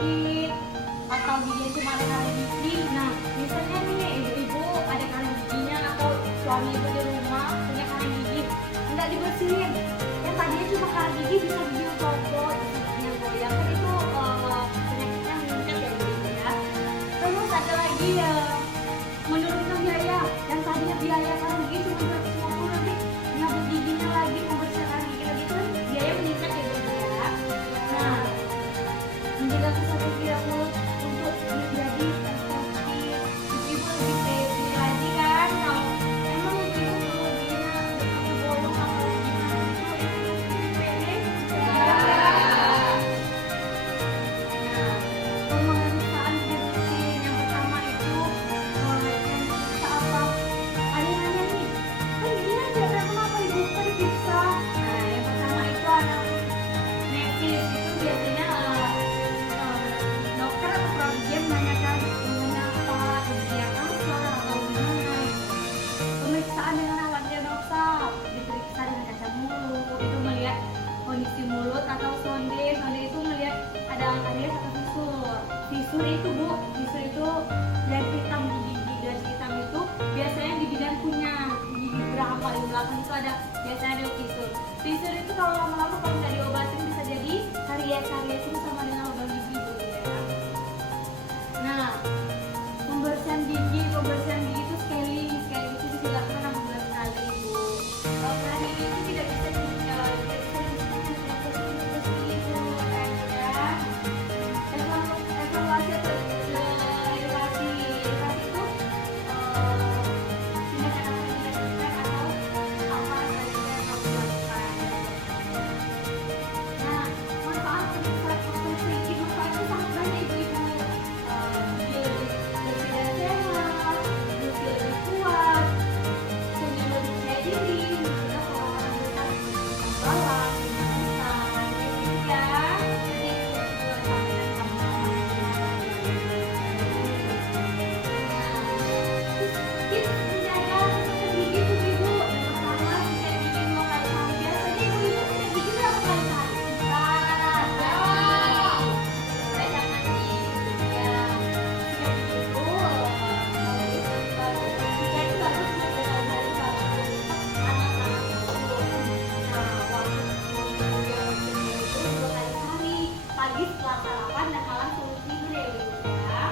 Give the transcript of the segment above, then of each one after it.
sakit atau giginya cuma ada kali gigi. Nah, misalnya nih ibu-ibu ada kali giginya atau suami ibu di rumah punya kali gigi nggak dibersihin, yang tadinya cuma kali gigi bisa gigi copot, giginya goyang, kan itu penyakitnya meningkat ya gitu ya. Terus ada lagi ya menurunkan biaya, yang tadinya biaya kali gigi cuma 250, nanti nyabut giginya lagi, membersihkan gigi lagi, itu kan biaya meningkat ya gitu ya. Nah, menjaga kesehatan tidak mulut untuk menjadi sensitif, ibu lebih pede lagi kan. Kalau emang ibu kalau giginya pakai bolong atau gimana itu lebih pede ya. Nah, pemeriksaan rutin yang pertama itu yang bisa apa? Ada yang nanya nih, kan giginya tidak kenapa ibu kan diperiksa? Nah, yang pertama itu ada nesis, itu biasanya dokter atau prodigen menanyakan ibunya apa, ibunya kanker atau gimana itu. Pemeriksaan dengan alat diagnosa, diperiksa dengan kaca mulut, itu melihat kondisi mulut atau sonde. Sonde itu melihat ada karies atau fisur. Fisur itu bu, fisur itu garis hitam di gigi. Garis hitam itu biasanya di bidang kunyah, di gigi geraham paling belakang itu ada, biasanya ada fisur. Fisur itu kalau lama-lama kalau nggak diobatin bisa jadi karies. Karies itu sama dengan lubang gigi bu ya. Nah, pembersihan gigi itu scaling itu dilakukan 16 kali bu. Kalau hari itu tidak bisa evaluasi atau edukasi itu tindakan apa yang dilakukan atau apa saja yang harus dilakukan. Nah, manfaat pemeriksaan gigi manfaatnya sangat banyak ibu-ibu. Gigi lebih bersih dan sehat, gigi lebih kuat, senyum lebih percaya diri, juga kalau orang besar balak, instan, gitu ya. Jadi tips menjaga kesehatan gigi tuh ibu. Yang pertama, sikat gigi 2 kali sehari. Biasanya ibu-ibu sikat gigi berapa kali sehari? 4 kali. Saya jangan nih, ya sikat gigi itu sikat itu bagus untuk kesehatan bagus. Anak-anak itu, nah waktu yang itu 2 kali sehari, pagi setelah sarapan dan malam sebelum tidur ya ibu ya.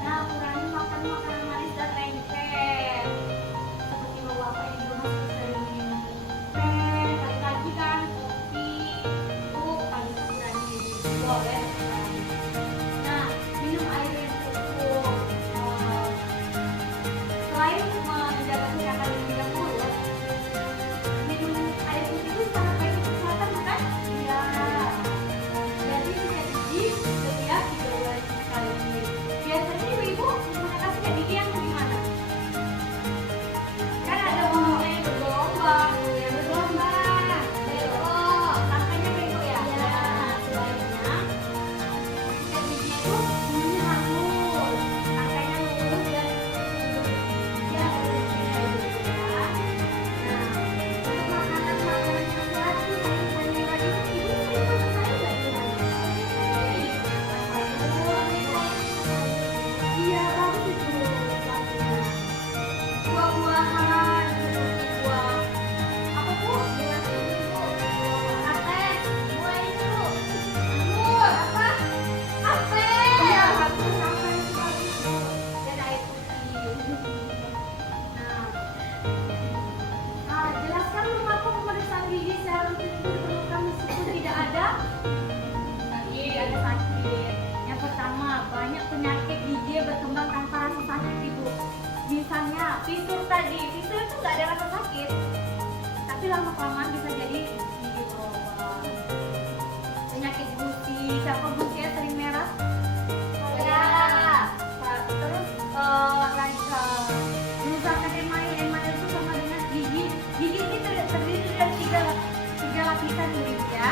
Nah, kurangi makan makanan manis dan lengket. Seperti bapak yang di rumah sering minum teh, pagi-pagi kan kopi, itu pagi kurangi boleh. Nah, minum air yang cukup. Selain menjaga kesehatan gigi dan mulut, minum air putih itu sangat baik untuk kesehatan bukan? Iya. Jadi sikat gigi setiap 3 bulan sekali. Biasanya ibu-ibu menggunakan sikat gigi yang gimana? Kan ada bolongnya yang bergelombang, yang bergelombang, belok, rangkanya bego ya. Nah, sebaliknya sikat gigi itu bulunya halus, rangkanya lurus dan ya ya. Nah, untuk makanan-makanan yang sehat itu sayur-sayuran lagi, ibu sering makan sayur nggak di rumah? Iya, bagus itu lakunya. Buah-buahan seperti buah apa bu? Buah itu apel, buah itu anggur apa? Apel. Iya, bagus apel itu bagus bu. Dan air putih. Nah, jelaskan mengapa pemeriksaan gigi secara rutin itu diperlukan meskipun tidak ada sakit. Yang pertama, banyak penyakit gigi berkembang tanpa rasa sakit ibu. Misalnya fisur tadi, fisur itu nggak ada rasa sakit, tapi lama kelamaan bisa jadi gigi berlubang. Penyakit gusi, siapa gusinya sering merah? Ya. Terus kerusakan emai itu sama dengan gigi. Gigi ini terdiri dari tiga lapisan ibu ya.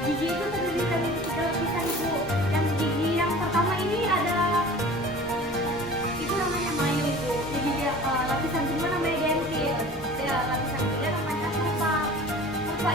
Gigi itu terdiri dari 3 lapisan ibu. Yang gigi yang pertama ini ada, itu namanya mayo ibu. Jadi lapisan kedua namanya dentin. Lapisan ketiga namanya pulpa. Pulpa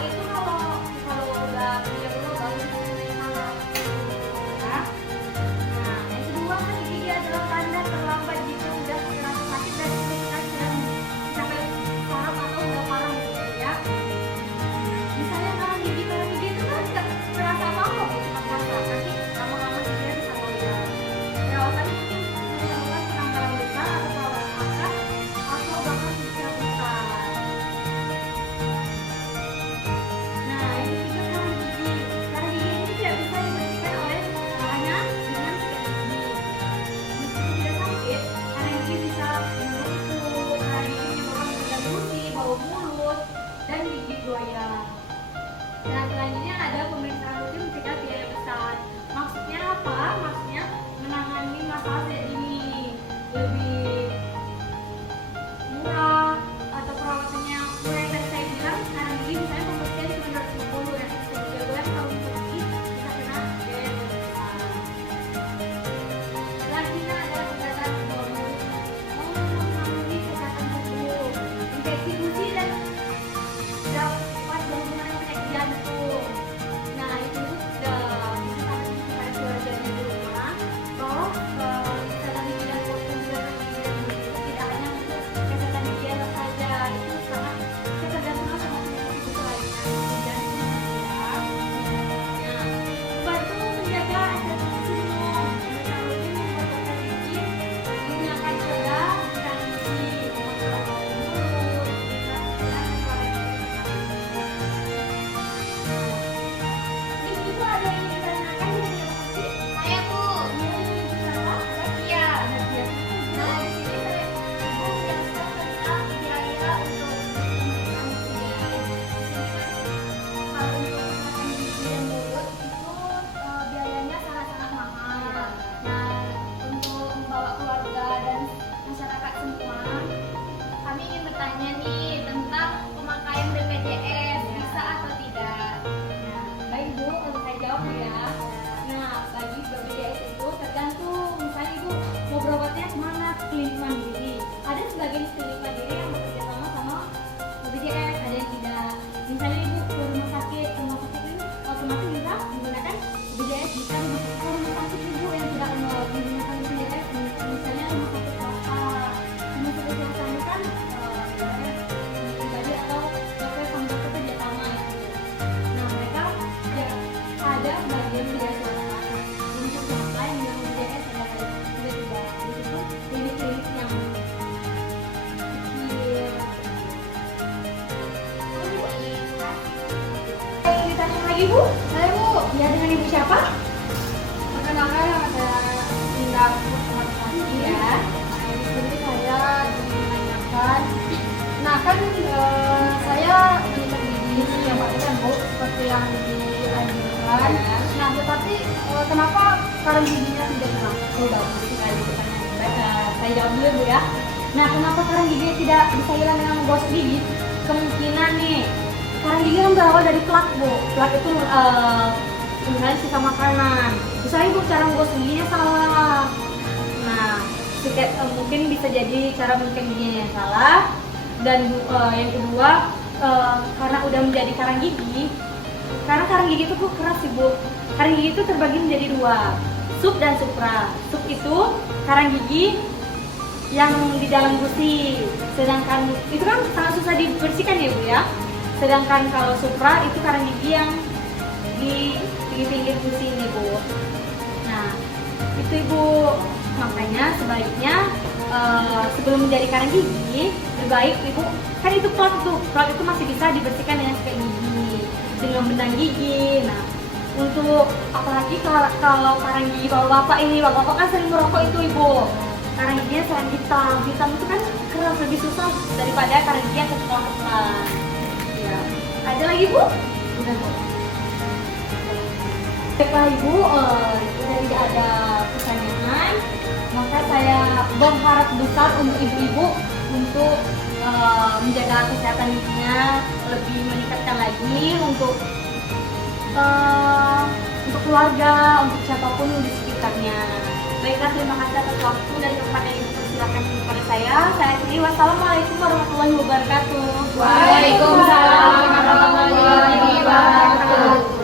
ibu? Saya Bu, Ya, dengan ibu siapa? perkenalkan nama saya Indah Purwasari Ya. Di sini saya menanyakan, nah kan saya menikah gigi yang pasti kan Bu, seperti yang dianjurkan. Ya. Nah tetapi kenapa karang giginya tidak hilang? Oh, bagus sekali pertanyaan. Baik, saya jawab dulu Bu ya. Nah, kenapa karang gigi tidak bisa hilang dengan menggosok gigi? Kemungkinan nih, karang gigi kan berawal dari plak Bu. Plak itu misalnya sisa makanan. Misalnya Bu cara menggosok giginya salah. Nah, mungkin bisa jadi cara menggosok giginya yang salah. Dan yang kedua, karena udah menjadi karang gigi, karena karang gigi itu tuh keras sih Bu. Karang gigi itu terbagi menjadi dua, sub dan supra. Sub itu karang gigi yang di dalam gusi, sedangkan itu kan sangat susah dibersihkan ya Bu ya. Sedangkan kalau supra itu karang gigi yang di pinggir gusi ini Bu. Nah itu Ibu, makanya sebaiknya sebelum menjadi karang gigi lebih baik Ibu, kan itu plak itu masih bisa dibersihkan dengan sikat gigi, dengan benang gigi. Nah untuk apalagi kalau karang gigi bapak kan sering merokok itu Ibu, karang giginya selain hitam itu kan keras, lebih susah daripada karang gigi yang kepala. Ya. Ada lagi Bu? Udah Bu. Baiklah Ibu, sudah tidak ada pertanyaan, maka saya berharap besar untuk ibu-ibu untuk menjaga kesehatan giginya lebih meningkatkan lagi untuk keluarga, untuk siapapun di sekitarnya. Baiklah, terima kasih atas waktu dan kesempatan yang dipersilakan kepada saya. Saya akhiri, wassalamualaikum warahmatullahi wabarakatuh. Waalaikumsalam warahmatullahi wabarakatuh.